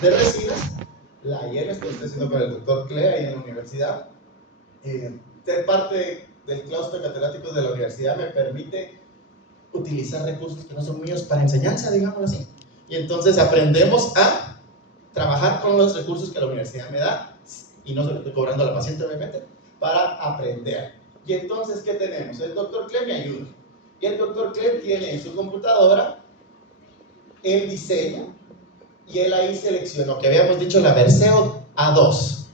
de resinas, la lleno, estoy haciendo con el doctor Clea ahí en la universidad. Ser parte del claustro de catedráticos de la universidad me permite utilizar recursos que no son míos para enseñanza, digámoslo así. Y entonces aprendemos a trabajar con los recursos que la universidad me da, y no se lo estoy cobrando a la paciente, obviamente, para aprender. Y entonces, ¿qué tenemos? El doctor Clem me ayuda. Y el doctor Clem tiene en su computadora el diseño, y él ahí seleccionó, que habíamos dicho la Verseo A2.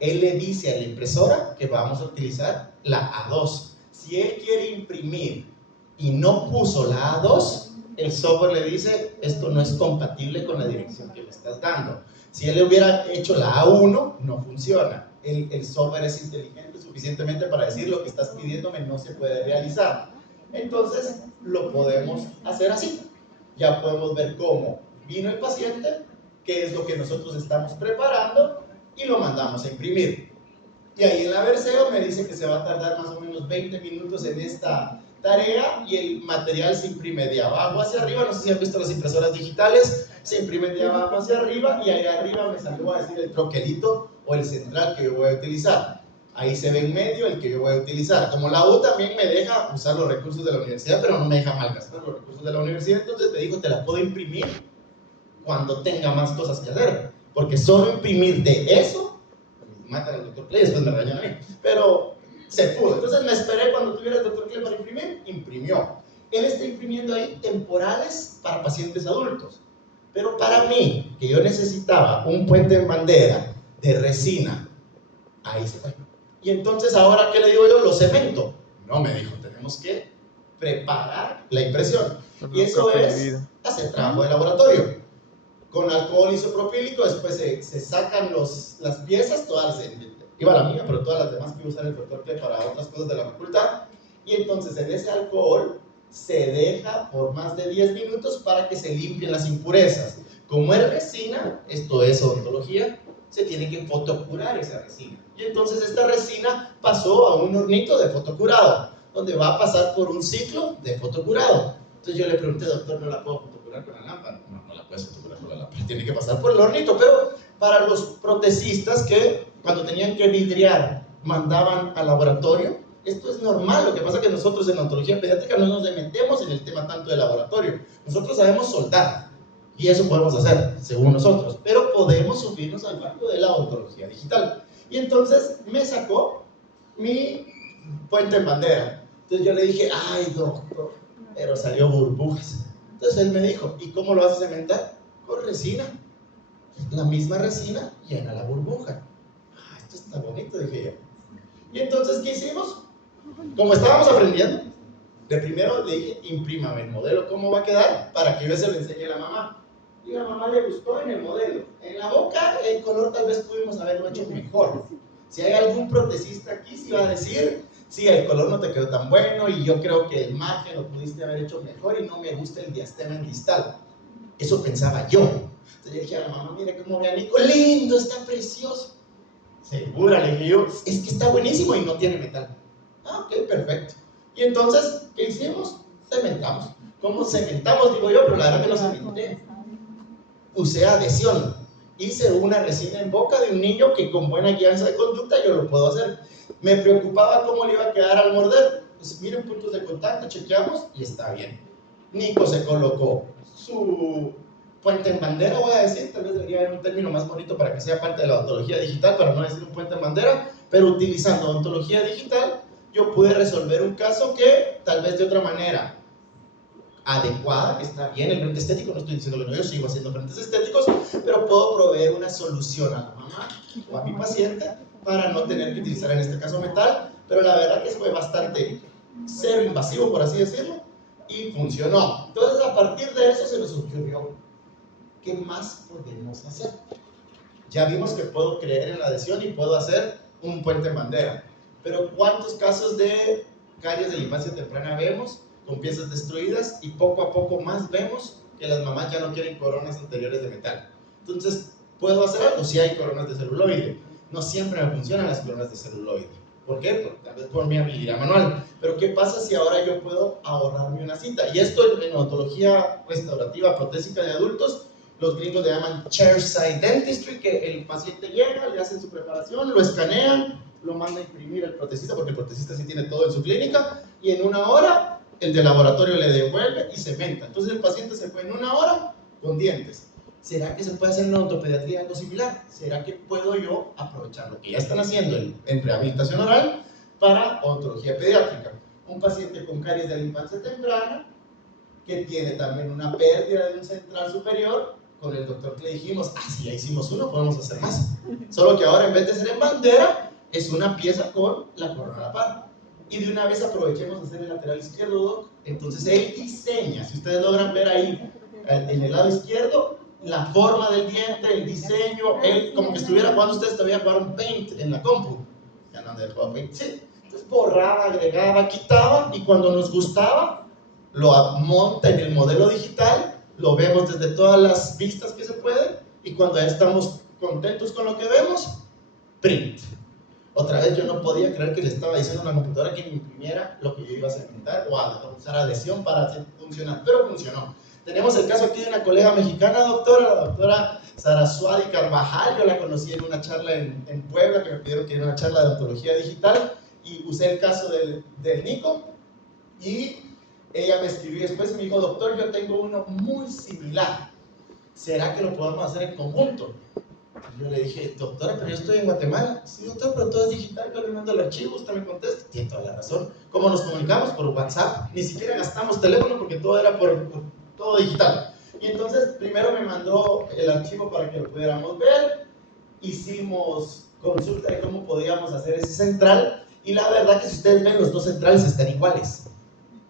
Él le dice a la impresora que vamos a utilizar la A2. Si él quiere imprimir y no puso la A2, el software le dice, esto no es compatible con la dirección que me estás dando. Si él hubiera hecho la A1, no funciona. El software es inteligente suficientemente para decir lo que estás pidiéndome no se puede realizar. Entonces, lo podemos hacer así. Ya podemos ver cómo vino el paciente, qué es lo que nosotros estamos preparando y lo mandamos a imprimir. Y ahí en la Verseo me dice que se va a tardar más o menos 20 minutos en esta tarea, y el material se imprime de abajo hacia arriba. No sé si han visto las impresoras digitales, se imprimen de abajo hacia arriba, y ahí arriba me salió a decir el troquelito o el central que yo voy a utilizar. Ahí se ve en medio el que yo voy a utilizar. Como la U también me deja usar los recursos de la universidad, pero no me deja malgastar los recursos de la universidad, entonces te digo, te la puedo imprimir cuando tenga más cosas que hacer, porque solo imprimir de eso, matan al doctor Clay, después me regañan a mí, pero se pudo. Entonces me esperé cuando tuviera el doctor Clay para imprimir, imprimió. Él está imprimiendo ahí temporales para pacientes adultos, pero para mí, que yo necesitaba un puente en bandera de resina, ahí se fue. Y entonces ahora, ¿qué le digo yo? Lo cemento. No, me dijo, tenemos que preparar la impresión, y eso es hacer trabajo de laboratorio. Con alcohol isopropílico, después se sacan las piezas, todas, iba la mía, pero todas las demás que iba a usar el doctor Clay para otras cosas de la facultad, y entonces en ese alcohol se deja por más de 10 minutos para que se limpien las impurezas. Como es resina, esto es odontología, se tiene que fotocurar esa resina. Y entonces esta resina pasó a un hornito de fotocurado, donde va a pasar por un ciclo de fotocurado. Entonces yo le pregunté, doctor, ¿no la puedo fotocurar con la lámpara? No, no la puedes fotocurar con la lámpara, tiene que pasar por el hornito. Pero para los protecistas que cuando tenían que vidriar mandaban al laboratorio, esto es normal. Lo que pasa es que nosotros en odontología pediátrica no nos metemos en el tema tanto de laboratorio. Nosotros sabemos soldar, y eso podemos hacer, según nosotros, pero podemos subirnos al barco de la odontología digital. Y entonces me sacó mi puente en bandera. Entonces yo le dije, ay doctor, pero salió burbujas. Entonces él me dijo, ¿y cómo lo vas a cementar? Con resina. La misma resina llena la burbuja. Ah, esto está bonito, dije yo. Y entonces, ¿qué hicimos? Como estábamos aprendiendo, de primero le dije, imprímame el modelo, ¿cómo va a quedar? Para que yo se lo enseñe a la mamá. Y la mamá le gustó en el modelo. En la boca, el color tal vez pudimos haberlo hecho mejor. Si hay algún protecista aquí, sí va a decir, sí, el color no te quedó tan bueno, y yo creo que el margen lo pudiste haber hecho mejor, y no me gusta el diastema en distal. Eso pensaba yo. Entonces le dije a la mamá, mire cómo me anico, lindo, está precioso. Segura, le dije yo, es que está buenísimo y no tiene metal. Ah, ok, perfecto. Y entonces, ¿qué hicimos? Cementamos. ¿Cómo cementamos? Digo yo, pero la verdad que no cementé. Usé adhesión. Hice una resina en boca de un niño que con buena guianza de conducta yo lo puedo hacer. Me preocupaba cómo le iba a quedar al morder. Pues miren, puntos de contacto, chequeamos y está bien. Nico se colocó su puente en bandera, voy a decir, tal vez debería haber un término más bonito para que sea parte de la odontología digital, para no decir un puente en bandera, pero utilizando odontología digital, yo pude resolver un caso que tal vez de otra manera adecuada, que está bien el frente estético, no estoy diciendo que no, yo sigo haciendo frentes estéticos, pero puedo proveer una solución a la mamá o a mi paciente para no tener que utilizar en este caso metal, pero la verdad que fue bastante cero invasivo, por así decirlo, y funcionó. Entonces a partir de eso se nos ocurrió, ¿qué más podemos hacer? Ya vimos que puedo creer en la adhesión y puedo hacer un puente en bandera, pero ¿cuántos casos de caries de la infancia temprana vemos con piezas destruidas? Y poco a poco más vemos que las mamás ya no quieren coronas anteriores de metal. Entonces, ¿puedo hacer algo? Sí hay coronas de celuloide. No siempre me funcionan las coronas de celuloide. ¿Por qué? Porque tal vez por mi habilidad manual. Pero ¿qué pasa si ahora yo puedo ahorrarme una cita? Y esto en odontología restaurativa protésica de adultos los gringos le llaman chairside dentistry, que el paciente llega, le hacen su preparación, lo escanean, lo manda a imprimir el protecista, porque el protecista sí tiene todo en su clínica, y en 1 hora el de laboratorio le devuelve y cementa. Entonces el paciente se fue en 1 hora con dientes. ¿Será que se puede hacer en la odontopediatría algo similar? ¿Será que puedo yo aprovechar lo que ya están haciendo en rehabilitación oral para odontología pediátrica? Un paciente con caries de la infancia temprana, que tiene también una pérdida de un central superior, con el doctor que le dijimos, si ya hicimos uno, podemos hacer más. Solo que ahora en vez de ser en bandera, es una pieza con la corona a la par. Y de una vez aprovechemos hacer el lateral izquierdo, doc. Entonces él diseña, si ustedes logran ver ahí, en el lado izquierdo, la forma del diente, el diseño, él como que estuviera jugando, ustedes todavía jugar un paint en la compu. Ya no han de jugar paint, sí. Entonces borraba, agregaba, quitaba, y cuando nos gustaba, lo monta en el modelo digital, lo vemos desde todas las vistas que se pueden, y cuando ya estamos contentos con lo que vemos, print. Otra vez yo no podía creer que le estaba diciendo a una computadora que me imprimiera lo que yo iba a cementar o a usar adhesión para hacer funcionar, pero funcionó. Tenemos el caso aquí de una colega mexicana, doctora, la doctora Saraswati Carvajal. Yo la conocí en una charla en Puebla, que me pidieron que era una charla de odontología digital, y usé el caso del Nico, y ella me escribió después y me dijo, doctor, yo tengo uno muy similar, ¿será que lo podemos hacer en conjunto? Yo le dije, doctora, pero yo estoy en Guatemala. Sí, doctor, pero todo es digital, yo le mando el archivo, usted me contesta. Tiene toda la razón. ¿Cómo nos comunicamos? Por WhatsApp. Ni siquiera gastamos teléfono porque todo era por todo digital. Y entonces primero me mandó el archivo para que lo pudiéramos ver. Hicimos consulta de cómo podíamos hacer ese central, y la verdad que si ustedes ven, los dos centrales están iguales.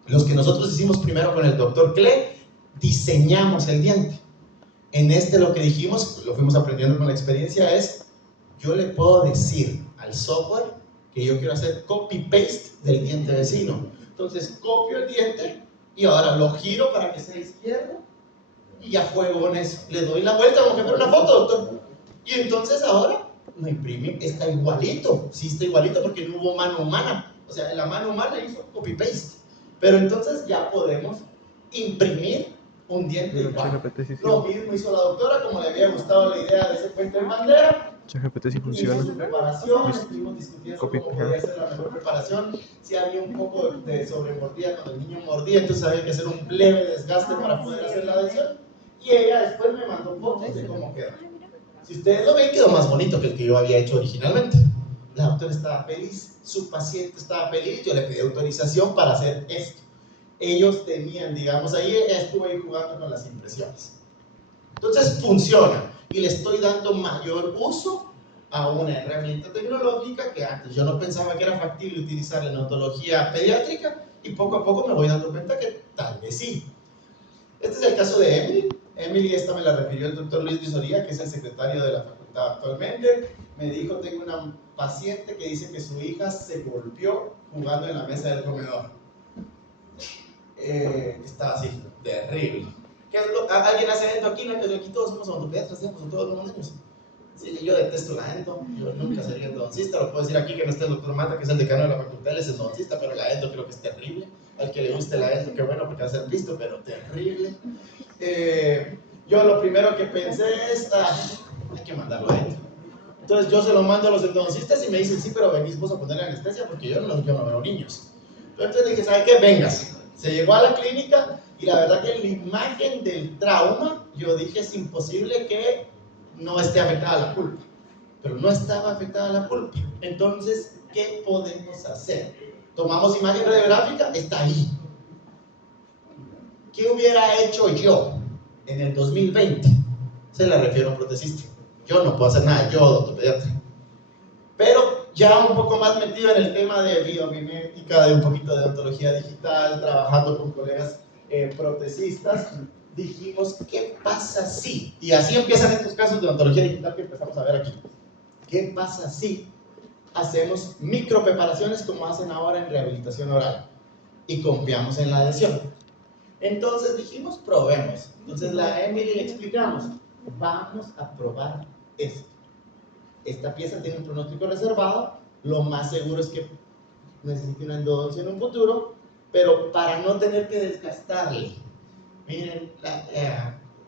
Los que nosotros hicimos primero con el doctor Cle, diseñamos el diente. En este lo que dijimos, lo fuimos aprendiendo con la experiencia, es yo le puedo decir al software que yo quiero hacer copy-paste del diente vecino. Entonces copio el diente y ahora lo giro para que sea izquierdo y ya juego con eso. Le doy la vuelta como que fuera una foto, doctor. Y entonces ahora lo imprime, está igualito. Sí está igualito porque no hubo mano humana. O sea, la mano humana hizo copy-paste. Pero entonces ya podemos imprimir un diente igual. Lo mismo hizo la doctora, como le había gustado la idea de ese puente en bandera. ChatGPT sí funciona. Hizo su preparación, estuvimos discutiendo cómo podía ser la mejor preparación. Si había un poco de sobremordida cuando el niño mordía, entonces había que hacer un leve desgaste para poder hacer la adhesión. Y ella después me mandó fotos de cómo quedó. Si ustedes lo ven, quedó más bonito que el que yo había hecho originalmente. La doctora estaba feliz, su paciente estaba feliz, yo le pedí autorización para hacer esto. Ellos tenían, digamos, ahí estuve ahí jugando con las impresiones. Entonces funciona, y le estoy dando mayor uso a una herramienta tecnológica que antes yo no pensaba que era factible utilizar en odontología pediátrica, y poco a poco me voy dando cuenta que tal vez sí. Este es el caso de Emily. Emily, esta me la refirió el doctor Luis Visoría, que es el secretario de la facultad actualmente. Me dijo, tengo una paciente que dice que su hija se golpeó jugando en la mesa del comedor. Estaba así, terrible. ¿Alguien hace endo aquí? No, aquí todos somos odontopediatras, somos todos los niños. Sí, yo detesto la endo, yo nunca sería endodoncista. Lo puedo decir aquí que no está el doctor Mata, que es el decano de la facultad, él es endodoncista, pero la endo creo que es terrible. Al que le guste la endo, qué bueno, porque va a ser visto, pero terrible. Yo lo primero que pensé es, hay que mandarlo a endo. Entonces yo se lo mando a los endodoncistas y me dicen, sí, pero venís vos a ponerle anestesia porque yo no veo niños. Entonces le dije, ¿sabe qué? Vengas. Se llegó a la clínica y la verdad que la imagen del trauma, yo dije, es imposible que no esté afectada la pulpa. Pero no estaba afectada la pulpa. Entonces, ¿qué podemos hacer? Tomamos imagen radiográfica, está ahí. ¿Qué hubiera hecho yo en el 2020? Se la refiero a un protecista. Yo no puedo hacer nada, yo odontopediatra. Pero ya un poco más metido en el tema de biomimética, de un poquito de odontología digital, trabajando con colegas protecistas, dijimos, ¿qué pasa si? Y así empiezan estos casos de odontología digital que empezamos a ver aquí. ¿Qué pasa si hacemos micropreparaciones como hacen ahora en rehabilitación oral y confiamos en la adhesión? Entonces dijimos, probemos. Entonces la Emily le explicamos, vamos a probar esto. Esta pieza tiene un pronóstico reservado, lo más seguro es que necesite una endodoncia en un futuro, pero para no tener que desgastarle, miren,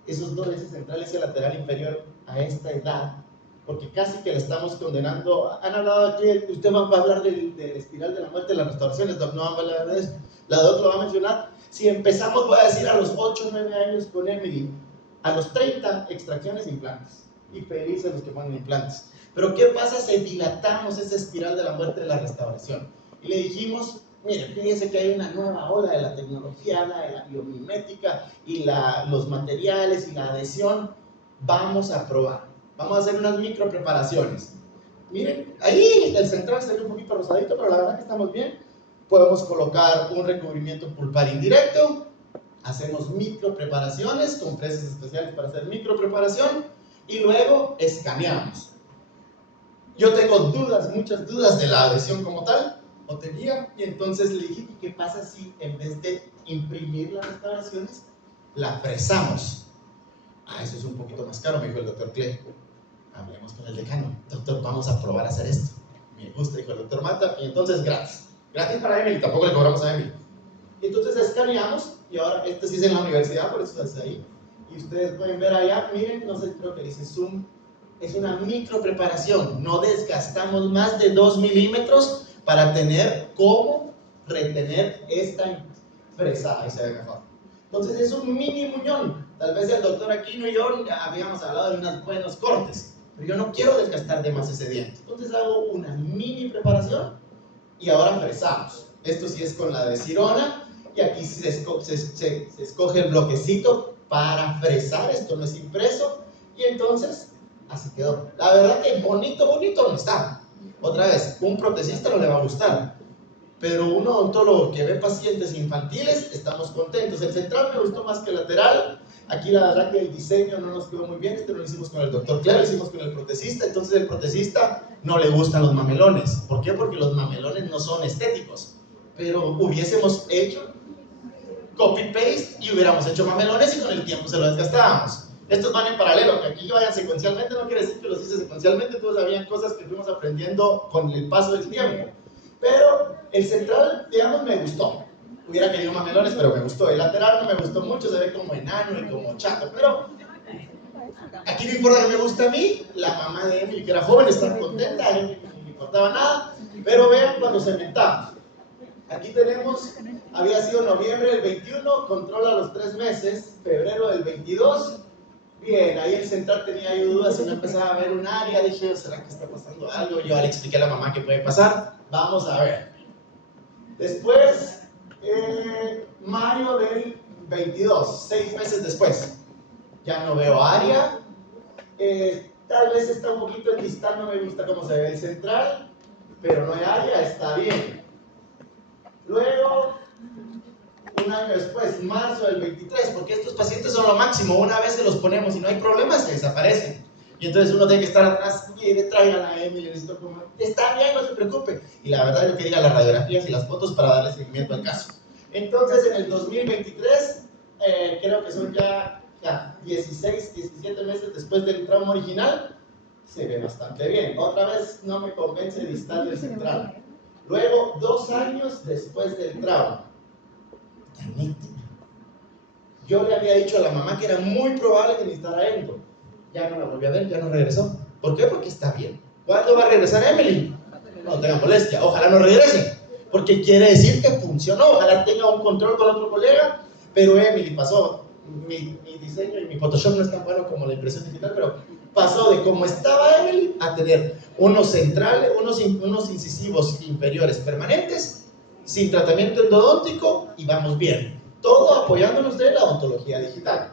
esos dos ejes centrales y el lateral inferior a esta edad, porque casi que le estamos condenando. Han hablado aquí, usted va a hablar del espiral de la muerte, de las restauraciones, Doc, no va a hablar de eso, la Doc lo va a mencionar. Si empezamos, voy a decir, a los 8 o 9 años con Emily, a los 30, extracciones e implantes, y felices los que ponen implantes. Pero ¿qué pasa si dilatamos esa espiral de la muerte de la restauración? Y le dijimos, mire, fíjense que hay una nueva ola de la tecnología, de la biomimética y los materiales y la adhesión. Vamos a probar, vamos a hacer unas micro preparaciones. Miren, ahí el central se ve un poquito rosadito, pero la verdad que estamos bien. Podemos colocar un recubrimiento pulpar indirecto, hacemos micro preparaciones con presas especiales para hacer micro preparación y luego escaneamos. Yo tengo dudas, muchas dudas de la adhesión como tal, o tenía, y entonces le dije, ¿qué pasa si en vez de imprimir las restauraciones, la fresamos? Eso es un poquito más caro, me dijo el doctor Clay. Hablemos con el decano, doctor, vamos a probar a hacer esto. Me gusta, dijo el doctor Mata, y entonces gratis para Emily, tampoco le cobramos a Emily. Y entonces escaneamos, y ahora este sí es en la universidad, por eso es ahí, y ustedes pueden ver allá, miren, no sé, creo que dice Zoom, es una micro preparación, no desgastamos más de 2 milímetros para tener cómo retener esta fresada, ahí se ve mejor. Entonces es un mini muñón. Tal vez el doctor Aquino y yo habíamos hablado de unos buenos cortes, pero yo no quiero desgastar de más ese diente. Entonces hago una mini preparación y ahora fresamos. Esto sí es con la de Sirona, y aquí se escoge el bloquecito para fresar. Esto no es impreso, y entonces así quedó. La verdad que bonito no está. Otra vez, un protecista no le va a gustar, pero un odontólogo que ve pacientes infantiles, estamos contentos. El central me gustó más que el lateral. Aquí la verdad que el diseño no nos quedó muy bien. Este lo hicimos con el doctor Claro, lo hicimos con el protecista. Entonces el protecista no le gustan los mamelones. ¿Por qué? Porque los mamelones no son estéticos. Pero hubiésemos hecho copy-paste y hubiéramos hecho mamelones y con el tiempo se lo desgastábamos. Estos van en paralelo, que aquí vayan secuencialmente no quiere decir que los hice secuencialmente, todos habían cosas que fuimos aprendiendo con el paso del tiempo. Pero el central, digamos, me gustó. Hubiera querido mamelones, pero me gustó. El lateral no me gustó mucho, se ve como enano y como chato, pero aquí no importa que me guste a mí. La mamá de Emily, que era joven, estaba contenta, a Emily no le importaba nada, pero vean cuando se inventaba. Aquí tenemos, había sido noviembre del 21, control a los 3 meses, febrero del 22. Bien, ahí el central tenía dudas y no empezaba a ver un área. Dije, ¿será que está pasando algo? Yo le expliqué a la mamá qué puede pasar. Vamos a ver. Después, mayo del 22, 6 meses después. Ya no veo área. Tal vez está un poquito en distal, no me gusta cómo se ve el central, pero no hay área, está bien. Luego, un año después, marzo del 23, porque estos pacientes son lo máximo, una vez se los ponemos y no hay problemas, se desaparecen. Y entonces uno tiene que estar atrás, mire, traigan a Emily, necesito como, está bien, no se preocupe. Y la verdad, yo quería las radiografías y las fotos para darle seguimiento al caso. Entonces, en el 2023, creo que son ya 16, 17 meses después del trauma original, se ve bastante bien. Otra vez no me convence distal del central. Luego, 2 años después del trauma. Yo le había dicho a la mamá que era muy probable que necesitara endo. Ya no la volví a ver, ya no regresó. ¿Por qué? Porque está bien. ¿Cuándo va a regresar Emily? No tenga molestia, ojalá no regrese, porque quiere decir que funcionó. Ojalá tenga un control con otro colega, pero Emily pasó. Mi diseño y mi Photoshop no es tan bueno como la impresión digital, pero pasó de como estaba Emily a tener unos centrales, unos incisivos inferiores permanentes, sin tratamiento endodóntico, y vamos bien. Todo apoyándonos de la odontología digital.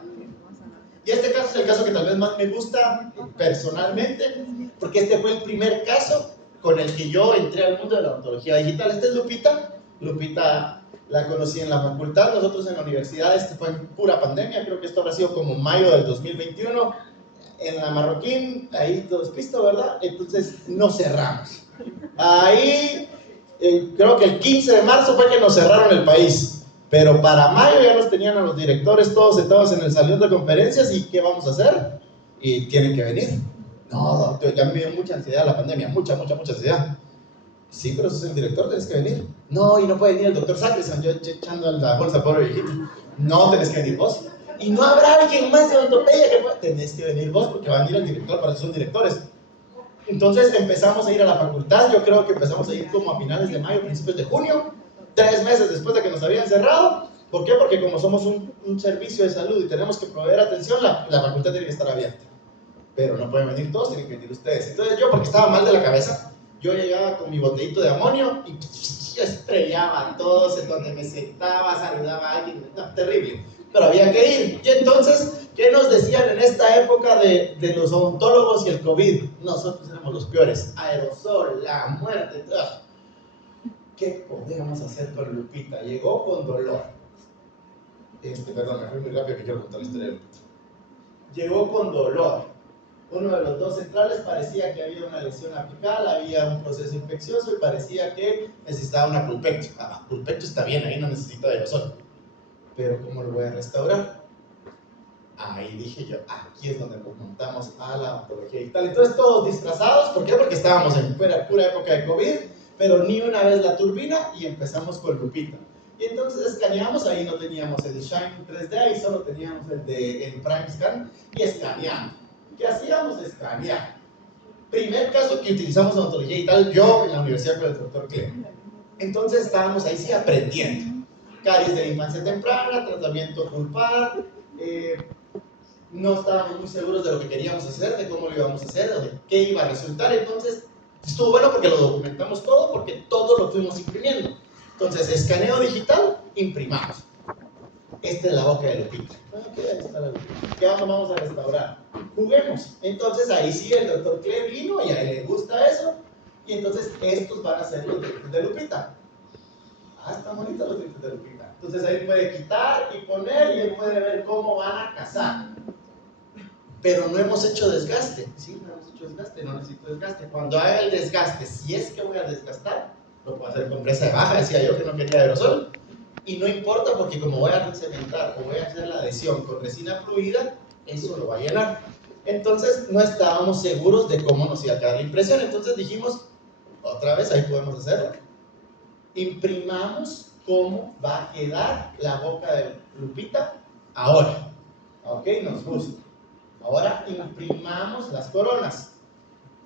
Y este caso es el caso que tal vez más me gusta personalmente, porque este fue el primer caso con el que yo entré al mundo de la odontología digital. Esta es Lupita. Lupita la conocí en la facultad, nosotros en la universidad, fue en pura pandemia, creo que esto habrá sido como mayo del 2021, en la Marroquín, ahí todos pisto, ¿verdad? Entonces nos cerramos. Ahí, creo que el 15 de marzo fue que nos cerraron el país. Pero para mayo ya nos tenían a los directores todos sentados en el salón de conferencias. ¿Y qué vamos a hacer? Y tienen que venir. No, doctor, ya me dio mucha ansiedad la pandemia, mucha ansiedad. Sí, pero sos el director, tenés que venir. No, y no puede venir el doctor Sacrisan, yo echando a la bolsa pobre viejito. No, tenés que venir vos. Y no habrá alguien más de ortopedia que pueda. Tenés que venir vos porque va a venir el director, para eso son directores. Entonces empezamos a ir a la facultad. Yo creo que empezamos a ir como a finales de mayo, principios de junio, 3 meses después de que nos habían cerrado. ¿Por qué? Porque como somos un servicio de salud y tenemos que proveer atención, la facultad tiene que estar abierta. Pero no pueden venir todos, tienen que venir ustedes. Entonces yo, porque estaba mal de la cabeza, yo llegaba con mi botellito de amonio y yo estrellaba a todos en donde me sentaba, saludaba a alguien, no, terrible. Pero había que ir. Y entonces, ¿qué nos decían en esta época de los odontólogos y el COVID? Nosotros éramos los peores. Aerosol, la muerte. ¿Qué podemos hacer con Lupita? Llegó con dolor. Perdón, me fui muy rápido que quiero contar la historia de Lupita. Llegó con dolor. Uno de los dos centrales parecía que había una lesión apical, había un proceso infeccioso y parecía que necesitaba una pulpecto. Pulpecto está bien, ahí no necesito aerosol. Pero ¿cómo lo voy a restaurar? Ahí dije yo, aquí es donde nos montamos a la ontología digital. Entonces todos disfrazados, ¿por qué? Porque estábamos en pura época de COVID, pero ni una vez la turbina y empezamos con Lupita. Y entonces escaneamos, ahí no teníamos el Shine 3D, ahí solo teníamos el Prime Scan y escaneamos. ¿Qué hacíamos? Escanear. Primer caso que utilizamos la ontología digital, yo en la universidad con el doctor Clem. Entonces estábamos ahí sí aprendiendo. Caries de la infancia temprana, tratamiento pulpar, no estábamos muy seguros de lo que queríamos hacer, de cómo lo íbamos a hacer, de qué iba a resultar. Entonces estuvo bueno porque lo documentamos todo, porque todo lo fuimos imprimiendo. Entonces, escaneo digital, imprimamos. Esta es la boca de Lupita. ¿Qué vamos a restaurar? Juguemos. Entonces ahí sí el doctor Cle vino y a él le gusta eso. Y entonces estos van a ser los dientes de Lupita. Están bonitos los dientes de Lupita. Entonces ahí puede quitar y poner y él puede ver cómo van a casar. Pero no hemos hecho desgaste. Sí, no hemos hecho desgaste, no necesito desgaste. Cuando haga el desgaste, si es que voy a desgastar, lo puedo hacer con presa de baja, decía yo que no quería aerosol. Y no importa porque como voy a cementar o voy a hacer la adhesión con resina fluida, eso lo va a llenar. Entonces no estábamos seguros de cómo nos iba a quedar la impresión. Entonces dijimos, otra vez ahí podemos hacerlo. Imprimamos cómo va a quedar la boca de Lupita ahora. Ok, nos gusta. Ahora imprimamos las coronas.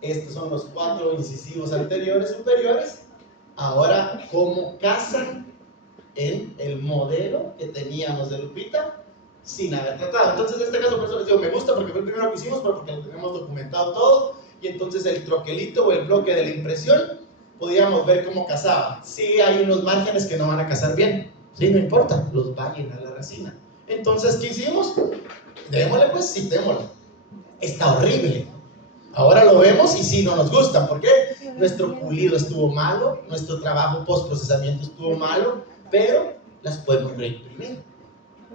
Estos son los 4 incisivos anteriores superiores. Ahora, ¿cómo casan en el modelo que teníamos de Lupita sin haber tratado? Entonces, en este caso, por eso les digo, me gusta porque fue el primero que hicimos, pero porque lo tenemos documentado todo. Y entonces el troquelito o el bloque de la impresión, podíamos ver cómo casaba. Sí, hay unos márgenes que no van a casar bien. Sí, no importa, los va a llenar la resina. Entonces, ¿qué hicimos? Démosle pues, sí, démosle. Está horrible. Ahora lo vemos y sí, no nos gustan. ¿Por qué? Nuestro pulido estuvo malo, nuestro trabajo post-procesamiento estuvo malo, pero las podemos reimprimir.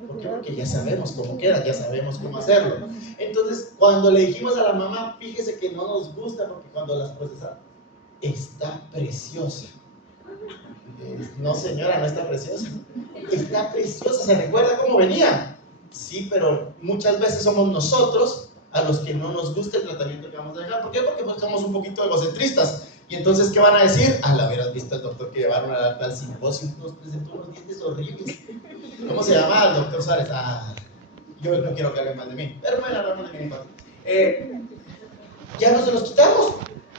¿Por qué? Porque ya sabemos cómo queda, ya sabemos cómo hacerlo. Entonces, cuando le dijimos a la mamá, fíjese que no nos gusta porque cuando las procesamos, está preciosa. No, señora, no está preciosa. Está preciosa, ¿se recuerda cómo venía? Sí, pero muchas veces somos nosotros a los que no nos gusta el tratamiento que vamos a dejar. ¿Por qué? Porque pues somos un poquito egocentristas. Y entonces, ¿qué van a decir? La hubieras visto al doctor que llevaron al simposio, nos presentó unos dientes horribles. ¿Cómo se llama el doctor Suárez? Yo no quiero que hablen mal de mí, pero bueno, hablamos de mi papá. Ya no se los quitamos.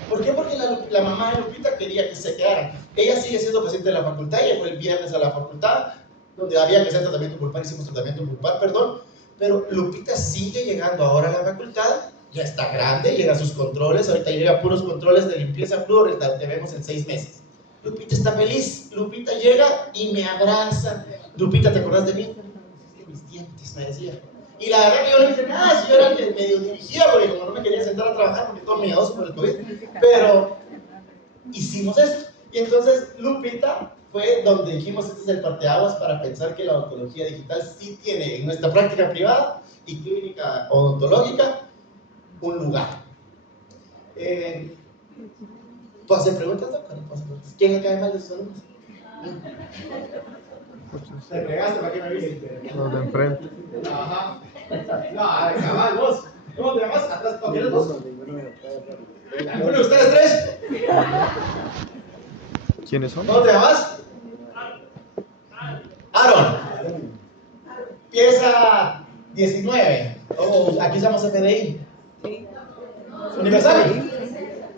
¿Por qué? Porque la mamá de Lupita quería que se quedaran. Ella sigue siendo paciente de la facultad, ella fue el viernes a la facultad, donde había que hacer tratamiento pulpar, hicimos tratamiento pulpar, perdón. Pero Lupita sigue llegando ahora a la facultad, ya está grande, llega a sus controles, ahorita llega a puros controles de limpieza flúor, te vemos en 6 meses. Lupita está feliz, Lupita llega y me abraza. Lupita, ¿te acordás de mí? Mis dientes, me decía. Y la verdad que yo no hice nada, si yo era medio dirigida, porque como no me quería sentar a trabajar, porque todo miedoso por el COVID, pero hicimos esto. Y entonces Lupita fue donde dijimos, este es el parteaguas para pensar que la odontología digital sí tiene en nuestra práctica privada y clínica odontológica un lugar. ¿Puedo hacer preguntas, doctor? ¿Quién le cae mal de sus alumnos? Te fregaste para que me viste. Los de enfrente. Ajá. No, cabal, vos. ¿Cómo te llamas? ¿Atrás? ¿Por qué eres vos? ¿Alguno de ustedes 3? ¿Quiénes son? ¿Cómo te llamas? Aaron. Pieza 19. Oh, aquí usamos FDI. ¿Universal?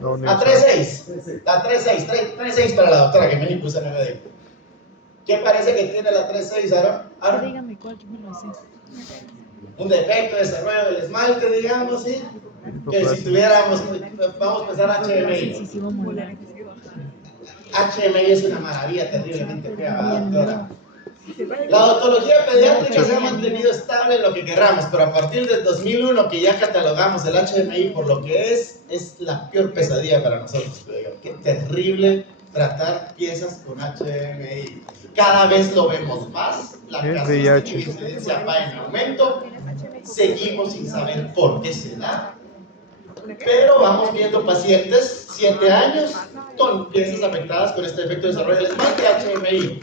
No, A 3.6. La 3.6. 3.6 para la doctora que me puso en FDI. ¿Qué parece que tiene la 3.6, Aaron? Dígame cuál, yo me lo sé. Un defecto de desarrollo del esmalte, digamos, ¿sí? Esto Que si pasa. tuviéramos, vamos a pensar HMI. Incisivo molar. HMI es una maravilla terriblemente fea, ¿verdad, doctora? Bien, La odontología pediátrica se ha mantenido estable en lo que querramos, pero a partir del 2001 que ya catalogamos el HMI por lo que es la peor pesadilla para nosotros. Qué terrible tratar piezas con HMI. Cada vez lo vemos más, la Es casuística y VIH. incidencia va en aumento, seguimos sin saber por qué se da, pero vamos viendo pacientes 7 años con piezas afectadas con este efecto de desarrollo del esmalte HMI.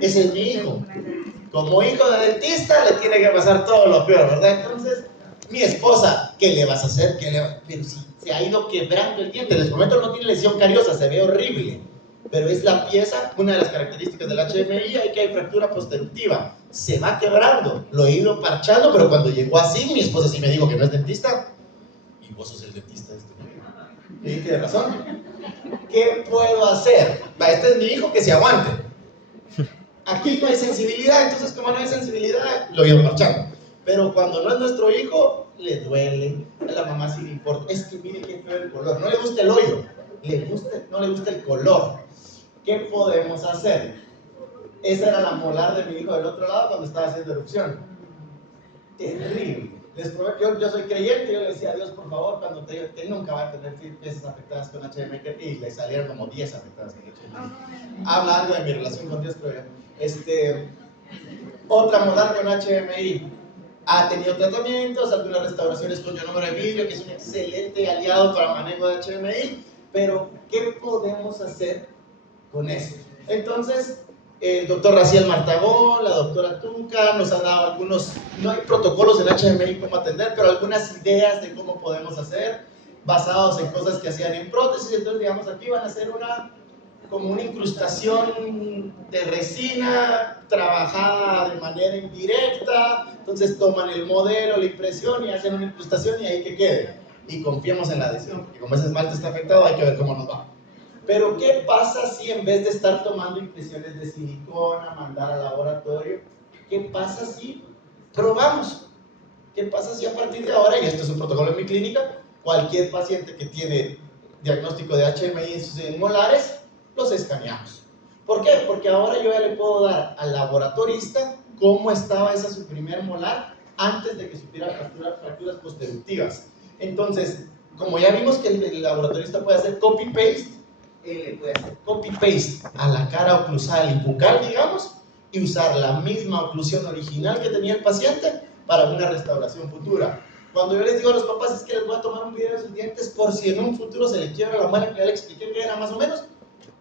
Ese es mi hijo. Como hijo de dentista le tiene que pasar todo lo peor, ¿verdad? Entonces, mi esposa, ¿qué le vas a hacer? Pero si se ha ido quebrando el diente, les prometo no tiene lesión cariosa, se ve horrible, pero es la pieza, una de las características del HMI, hay que hay fractura posteruntiva, se va quebrando, lo he ido parchando, pero cuando llegó así, mi esposa sí me dijo que no es dentista, y vos sos el dentista de este niño. Y tiene razón. ¿Qué puedo hacer? Este es mi hijo, que se aguante. Aquí no hay sensibilidad, entonces como no hay sensibilidad, lo iba marchando. Pero cuando no es nuestro hijo, le duele, a la mamá sí le importa. Es que mire qué feo el color, no le gusta el hoyo, no le gusta el color. ¿Qué podemos hacer? Esa era la molar de mi hijo del otro lado cuando estaba haciendo erupción. Terrible. Les prometo, yo soy creyente, yo le decía a Dios, por favor, cuando te nunca va a tener piezas afectadas con HMI, y le salieron como 10 afectadas con HMI. Hablando de mi relación con Dios, creo yo. Otra molar con HMI ha tenido tratamientos, algunas restauraciones con ionómero de vidrio, que es un excelente aliado para manejo de HMI, pero ¿qué podemos hacer con eso? Entonces, el doctor Raciel Martagón, la doctora Tuca nos han dado algunos, no hay protocolos del HMI cómo atender, pero algunas ideas de cómo podemos hacer, basados en cosas que hacían en prótesis. Entonces, digamos, aquí van a hacer como una incrustación de resina trabajada de manera indirecta. Entonces toman el modelo, la impresión y hacen una incrustación y ahí que quede. Y confiamos en la adhesión, porque como ese esmalte está afectado, hay que ver cómo nos va. Pero ¿qué pasa si en vez de estar tomando impresiones de silicona, mandar al laboratorio, qué pasa si probamos? ¿Qué pasa si a partir de ahora, y esto es un protocolo en mi clínica, cualquier paciente que tiene diagnóstico de HMI en sus molares, los escaneamos? ¿Por qué? Porque ahora yo ya le puedo dar al laboratorista cómo estaba esa su primer molar antes de que supiera fracturas posteruntivas. Entonces, como ya vimos que el laboratorista puede hacer copy-paste, le puede hacer copy-paste a la cara oclusal y bucal, digamos, y usar la misma oclusión original que tenía el paciente para una restauración futura. Cuando yo les digo a los papás, es que les voy a tomar un video de sus dientes por si en un futuro se les quiebra la muela que ya le expliqué que era más o menos,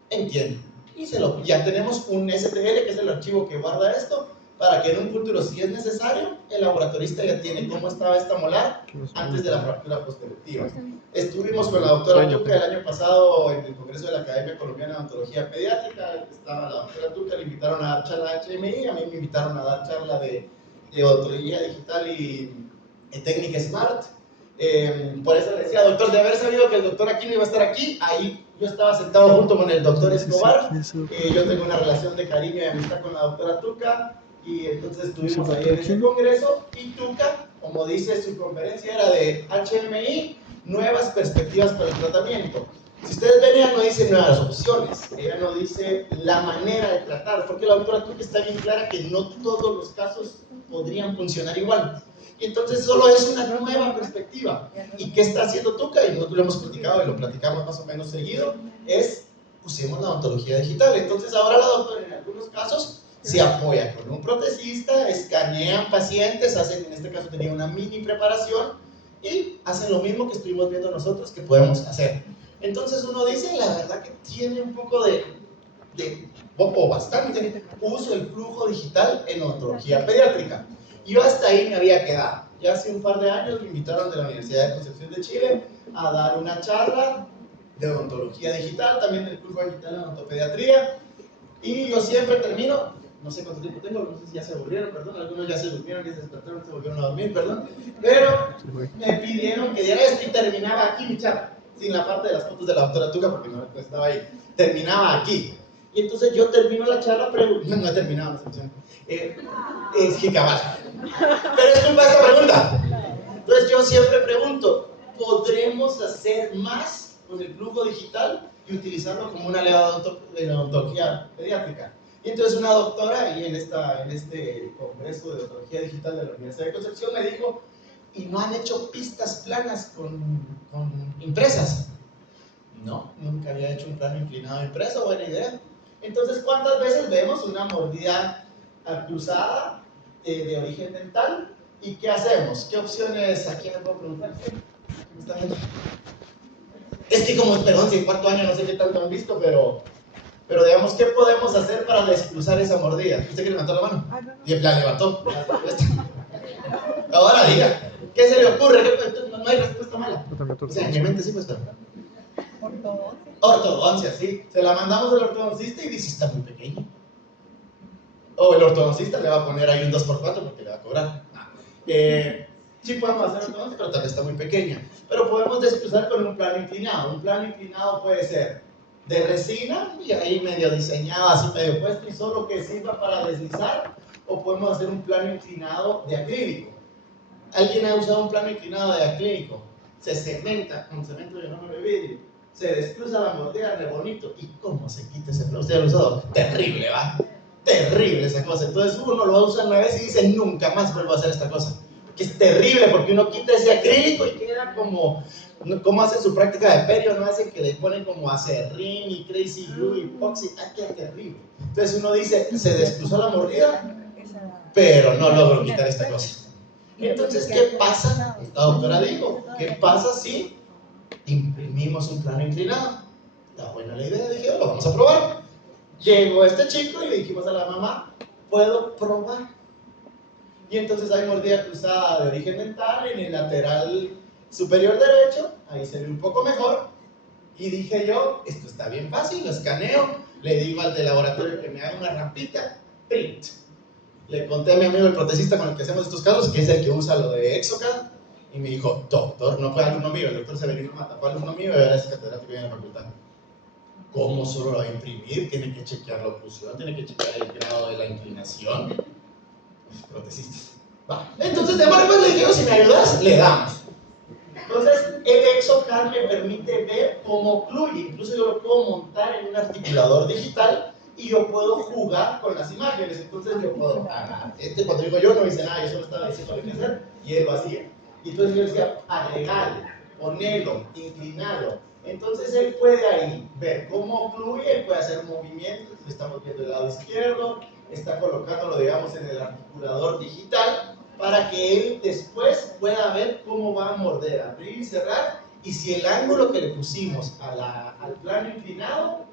entienden. Y ya tenemos un STL, que es el archivo que guarda esto, para que en un futuro, si es necesario, el laboratorista ya tiene cómo estaba esta molar antes de la fractura posteruntiva. Estuvimos con la doctora Tuca el año pasado en el Congreso de la Academia Colombiana de Odontología Pediátrica. Estaba la doctora Tuca, le invitaron a dar charla de HMI, a mí me invitaron a dar charla de odontología digital y técnica SMART. Por eso le decía, doctor, de haber sabido que el doctor Aquino iba a estar aquí, ahí yo estaba sentado junto con el doctor Escobar. Yo tengo una relación de cariño y amistad con la doctora Tuca, y entonces estuvimos ahí en ese congreso. Y Tuca, como dice su conferencia, era de HMI, nuevas perspectivas para el tratamiento. Si ustedes ven, ella no dice nuevas opciones, ella no dice la manera de tratar, porque la doctora Tuca está bien clara que no todos los casos podrían funcionar igual. Y entonces solo es una nueva perspectiva. ¿Y qué está haciendo Tuca? Y nosotros lo hemos platicado y lo platicamos más o menos seguido, es usemos la odontología digital. Entonces ahora la doctora en algunos casos se apoya con un protecista, escanean pacientes, hacen, en este caso tenía una mini preparación, y hacen lo mismo que estuvimos viendo nosotros que podemos hacer. Entonces uno dice, la verdad que tiene un poco o bastante uso el flujo digital en odontología pediátrica. Yo hasta ahí me había quedado. Ya hace un par de años me invitaron de la Universidad de Concepción de Chile a dar una charla de odontología digital, también del flujo digital en odontopediatría, y yo siempre termino, no sé cuánto tiempo tengo, no sé si ya se aburrieron, perdón, algunos ya se durmieron, ya se despertaron, se volvieron a dormir, perdón, pero me pidieron que diera esto y terminaba aquí mi charla, sin la parte de las fotos de la doctora Tuca porque no estaba ahí, terminaba aquí. Y entonces yo termino la charla, no he terminado la sección, es que cabal, pero es culpa de esa pregunta. Entonces yo siempre pregunto, ¿podremos hacer más con el flujo digital y utilizarlo como una leva de odontología pediátrica? Y entonces una doctora ahí en este congreso de odontología digital de la Universidad de Concepción me dijo, ¿y no han hecho pistas planas con impresas? No, nunca había hecho un plano inclinado impreso, buena idea. Entonces, ¿cuántas veces vemos una mordida cruzada de origen dental? ¿Y qué hacemos? ¿Qué opciones? ¿A quién le puedo preguntar? ¿Me están viendo? Es que como, perdón, si en cuarto año no sé qué tanto han visto, pero digamos, ¿qué podemos hacer para descruzar esa mordida? ¿Usted quiere levantar la mano? Y la levantó. Ahora diga, ¿qué se le ocurre? No hay respuesta mala. O sea, en mi mente sí pues está. Ortodoncia, sí. Se la mandamos al ortodoncista y dice, está muy pequeño. O el ortodoncista le va a poner ahí un 2x4 porque le va a cobrar. Sí podemos hacer ortodoncia, pero tal vez está muy pequeña. Pero podemos descruzar con un plano inclinado. Un plano inclinado puede ser de resina y ahí medio diseñado, así medio puesto y solo que sirva para deslizar. O podemos hacer un plano inclinado de acrílico. ¿Alguien ha usado un plano inclinado de acrílico? Se cementa con cemento de ionómero de vidrio. Se descruza la mordida re bonito. ¿Y cómo se quita ese plano? ¿Usted lo ha usado? Terrible, ¿va? Terrible esa cosa. Entonces uno lo usa una vez y dice, nunca más vuelvo a hacer esta cosa. Que es terrible porque uno quita ese acrílico y queda como hacen su práctica de perio, ¿no? Hacen que le ponen como acerrín y crazy glue y epoxi. Queda terrible. Entonces uno dice, se descruzó la mordida, pero no logro quitar esta cosa. Entonces, ¿qué pasa? Esta doctora dijo, ¿qué pasa si imprimimos un plano inclinado? Está buena la idea, dije, lo vamos a probar. Llegó este chico y le dijimos a la mamá, ¿puedo probar? Y entonces hay mordida cruzada de origen dental en el lateral superior derecho, ahí se ve un poco mejor. Y dije yo, esto está bien fácil, lo escaneo, le digo al de laboratorio que me haga una rampita, print. Le conté a mi amigo el protecista con el que hacemos estos casos, que es el que usa lo de Exocad, y me dijo, doctor, no fue alumno mío, el doctor Severino Mata, fue alumno mío y ahora es catedrático en la facultad. ¿Cómo solo lo va a imprimir? Tiene que chequear la oclusión, tiene que chequear el grado de la inclinación. Protecistas. Va. Entonces, de manera le digo, si me ayudas, le damos. Entonces, el Exocad me permite ver cómo fluye, incluso yo lo puedo montar en un articulador digital y yo puedo jugar con las imágenes. Entonces yo puedo agarrar. Cuando digo yo no hice nada, yo solo estaba diciendo lo que hacer y él lo hacía. Y entonces yo decía, agregarlo, ponerlo, inclinarlo. Entonces él puede ahí ver cómo fluye, él puede hacer movimientos. Estamos viendo el lado izquierdo, está colocándolo, digamos, en el articulador digital para que él después pueda ver cómo va a morder, abrir y cerrar. Y si el ángulo que le pusimos al plano inclinado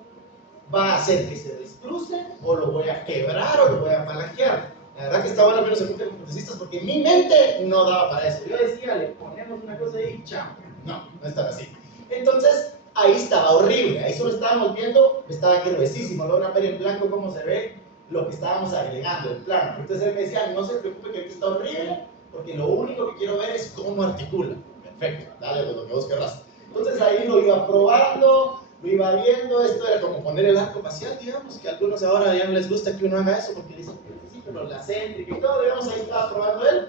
va a hacer que se descruce, o lo voy a quebrar, o lo voy a palanquear. La verdad que está bueno menos en los protecistas porque mi mente no daba para eso. Yo decía, le ponemos una cosa ahí, chao. No, no estaba así. Entonces, ahí estaba horrible. Ahí solo estábamos viendo, estaba gruesísimo. Lo van a ver en blanco cómo se ve lo que estábamos agregando, el plano. Entonces él me decía, no se preocupe que aquí está horrible, porque lo único que quiero ver es cómo articula. Perfecto, dale pues, lo que vos querrás. Entonces ahí lo iba probando, lo iba viendo. Esto era como poner el arco facial, digamos, que a algunos ahora ya no les gusta que uno haga eso porque dicen que sí, pero la céntrica y todo, digamos, ahí estaba probando él.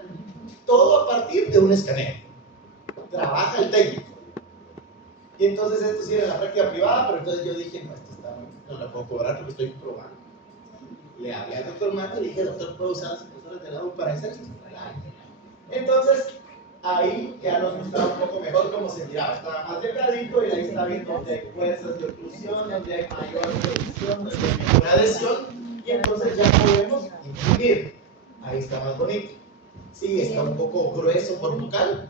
Todo a partir de un escaneo. Trabaja el técnico. Y entonces esto sí era la práctica privada, pero entonces yo dije, no, esto está muy, no la puedo cobrar porque estoy probando. Le hablé al doctor Mato y le dije, doctor, ¿puedo usar las impresoras de lado para hacer esto? Entonces, ahí ya nos mostraba un poco mejor cómo se miraba. Estaba más delgadito y ahí está viendo donde hay fuerzas de oclusión, donde hay mayor presión, donde hay menor adhesión, y entonces ya podemos imprimir. Ahí está más bonito. Sí, está un poco grueso por bucal.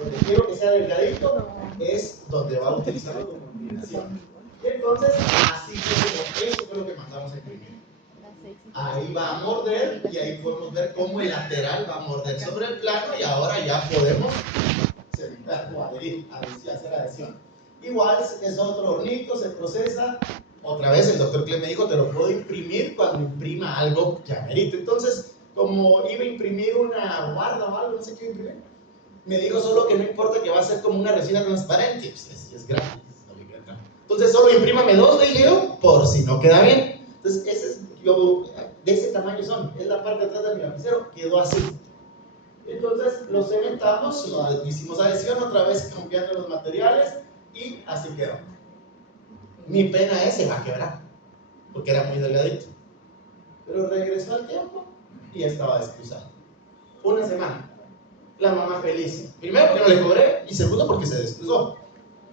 Donde quiero que sea delgadito es donde va a utilizarlo como combinación. Entonces, así como eso fue lo que mandamos a imprimir. Ahí va a morder y ahí podemos ver cómo el lateral va a morder sobre el plano y ahora ya podemos cementar o adherir, hacer adhesión. Igual es otro hornito, se procesa Otra vez el doctor Cle me dijo, te lo puedo imprimir cuando imprima algo que amerite. Entonces, como iba a imprimir una guarda o algo, no sé qué imprimir, me dijo solo que no importa, que va a ser como una resina transparente, pues es gratis. Entonces solo imprímame 2, le dije yo, por si no queda bien. Entonces de ese tamaño son, es la parte de atrás de mi lapicero, quedó así. Entonces lo cementamos, lo hicimos adhesión, otra vez cambiando los materiales y así quedó. Mi pena es, se va a quebrar, porque era muy delgadito. Pero regresó al tiempo y ya estaba descruzado. Una semana. La mamá feliz. Primero porque no le cobré y segundo porque se descruzó.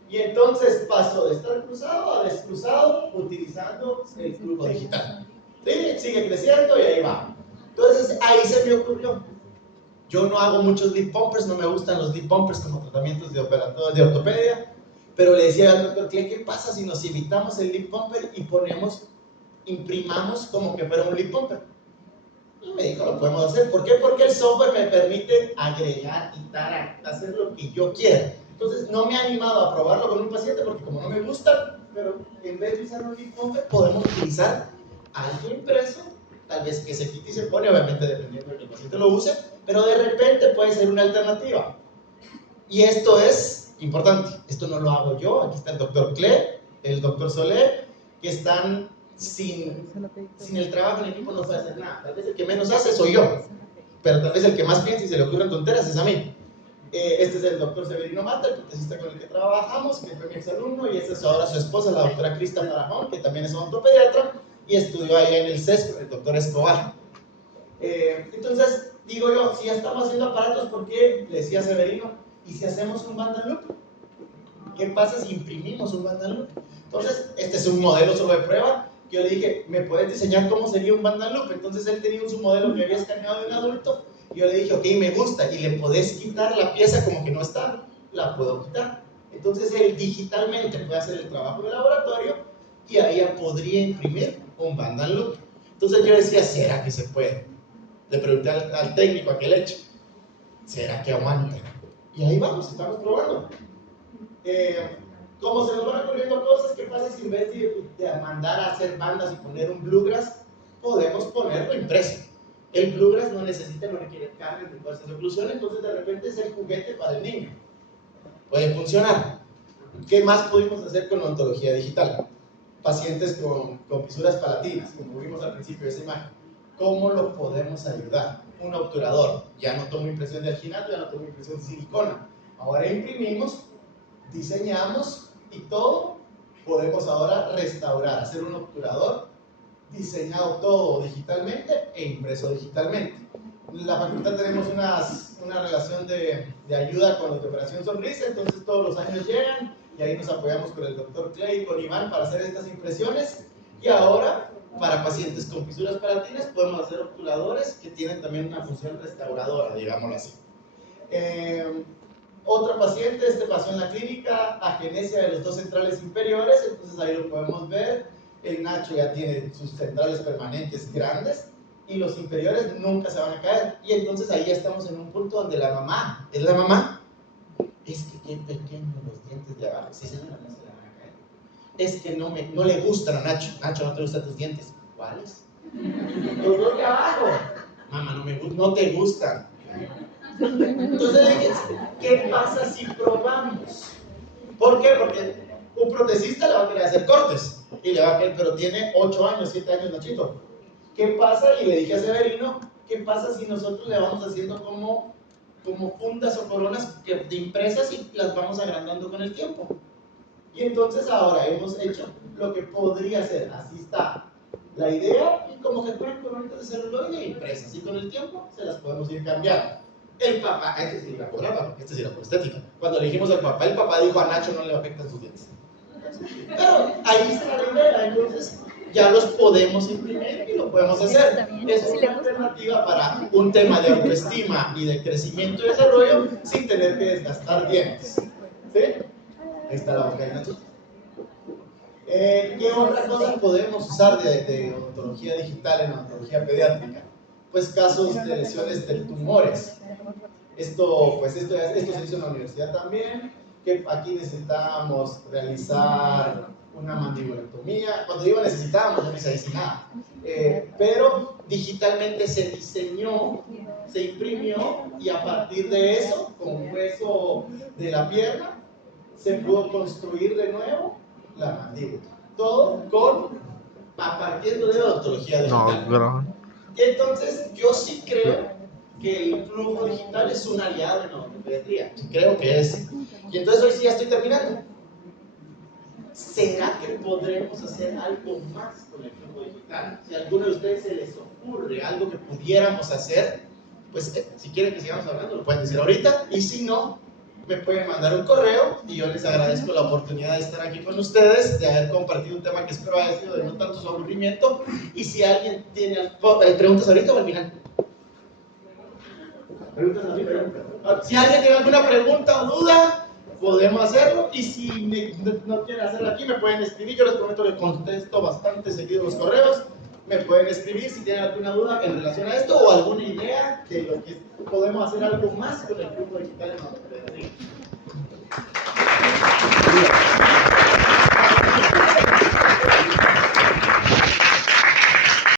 Y entonces pasó de estar cruzado a descruzado utilizando el flujo digital. ¿Sí? Sigue creciendo y ahí va. Entonces ahí se me ocurrió. Yo no hago muchos lip pumpers, no me gustan los lip pumpers como tratamientos de ortopedia, pero le decía al doctor, ¿qué pasa si nos evitamos el lip pumper y imprimamos como que fuera un lip pumper? Y me dijo, lo podemos hacer. ¿Por qué? Porque el software me permite agregar, quitar, hacer lo que yo quiera. Entonces no me he animado a probarlo con un paciente porque como no me gusta, pero en vez de usar un lip pumper podemos utilizar algo impreso, tal vez que se quite y se pone, obviamente dependiendo de que el paciente lo use, pero de repente puede ser una alternativa. Y esto es importante, esto no lo hago yo, aquí está el doctor Cle, el doctor Soler, que están sin el trabajo en equipo no puede hacer nada. Tal vez el que menos hace soy yo, pero tal vez el que más piensa y se le ocurren tonteras es a mí. Este es el doctor Severino Mata, el protesista con el que trabajamos, que fue mi exalumno, y esta es ahora su esposa, la doctora Crista Tarajón, que también es ortopediatra y estudió allá en el CESCO, el doctor Escobar. Entonces, digo yo, si ya estamos haciendo aparatos, ¿por qué? Le decía Severino, ¿y si hacemos un band and loop? ¿Qué pasa si imprimimos un band and loop? Entonces, este es un modelo sobre prueba. Yo le dije, ¿me puedes diseñar cómo sería un band and loop? Entonces él tenía un modelo que había escaneado de un adulto. Y yo le dije, ok, me gusta. Y le podés quitar la pieza como que no está. La puedo quitar. Entonces él digitalmente puede hacer el trabajo de laboratorio y ahí ya podría imprimir un band and loop. Entonces yo decía, ¿será que se puede? Le pregunté al técnico, a aquel hecho, ¿será que aguanta? Y ahí vamos, estamos probando. Como se nos van ocurriendo cosas, ¿qué pasa si en vez de mandar a hacer bandas y poner un bluegrass, podemos ponerlo impreso? El bluegrass no requiere cargas de fuerza de oclusión, entonces de repente es el juguete para el niño. Puede funcionar. ¿Qué más pudimos hacer con odontología digital? Pacientes con fisuras palatinas, como vimos al principio de esa imagen. ¿Cómo lo podemos ayudar? Un obturador. Ya no tomo impresión de alginato, ya no tomo impresión de silicona. Ahora imprimimos, diseñamos y todo podemos ahora restaurar, hacer un obturador diseñado todo digitalmente e impreso digitalmente. En la facultad tenemos una relación de ayuda con los de Operación Sonrisa, entonces todos los años llegan y ahí nos apoyamos con el doctor Clay y con Iván para hacer estas impresiones. Y ahora, para pacientes con fisuras palatinas, podemos hacer obturadores que tienen también una función restauradora, digámoslo así. Otro paciente, pasó en la clínica, agenesia de los dos centrales inferiores, entonces ahí lo podemos ver. El Nacho ya tiene sus centrales permanentes grandes y los inferiores nunca se van a caer. Y entonces ahí ya estamos en un punto donde la mamá, ¿es la mamá? Es que qué pequeños los dientes de abajo. Sí, señora, no se la van a caer. Es que no le gustan a Nacho. Nacho, ¿no te gustan tus dientes? ¿Cuáles? Los dos de abajo. Mamá, no te gustan. Entonces, ¿qué pasa si probamos? ¿Por qué? Porque un protesista le va a querer hacer cortes y le va a querer, pero tiene 8 años, 7 años Nachito. ¿Qué pasa? Y le dije a Severino, ¿qué pasa si nosotros le vamos haciendo como fundas o coronas de impresas y las vamos agrandando con el tiempo? Y entonces ahora hemos hecho lo que podría ser, así está la idea, y como que fueran coronitas de celuloide impresas, y con el tiempo se las podemos ir cambiando. El papá, sí la cobraba, porque sí era por estética. Cuando le dijimos al papá, el papá dijo, a Nacho no le afectan sus dientes. Pero ahí está la idea, entonces ya los podemos imprimir y lo podemos hacer. Es una alternativa para un tema de autoestima y de crecimiento y desarrollo sin tener que desgastar dientes. ¿Sí? Ahí está la boca de Nacho. ¿Qué otra cosa podemos usar de odontología digital en odontología pediátrica? Pues casos de lesiones de tumores. Esto se hizo en la universidad también, que aquí necesitamos realizar una mandibulectomía. Cuando digo necesitábamos, no me hice nada. Pero digitalmente se diseñó, se imprimió y a partir de eso, con hueso de la pierna, se pudo construir de nuevo la mandíbula. Todo partiendo de odontología digital. No, Y entonces yo sí creo que el flujo digital es un aliado en la odontopediatría. Creo que es. Y entonces hoy sí ya estoy terminando. ¿Será que podremos hacer algo más con el flujo digital? Si a alguno de ustedes se les ocurre algo que pudiéramos hacer, pues si quieren que sigamos hablando, lo pueden decir ahorita. Y si no, me pueden mandar un correo y yo les agradezco la oportunidad de estar aquí con ustedes, de haber compartido un tema que espero haya sido de no tanto su aburrimiento. Y si alguien tiene preguntas ahorita o al final. Preguntas al final. Si alguien tiene alguna pregunta o duda, podemos hacerlo. Y si no quieren hacerlo aquí, me pueden escribir. Yo les prometo que contesto bastante seguido los correos. Me pueden escribir si tienen alguna duda en relación a esto o alguna idea de lo que podemos hacer algo más con el flujo digital en la odontología.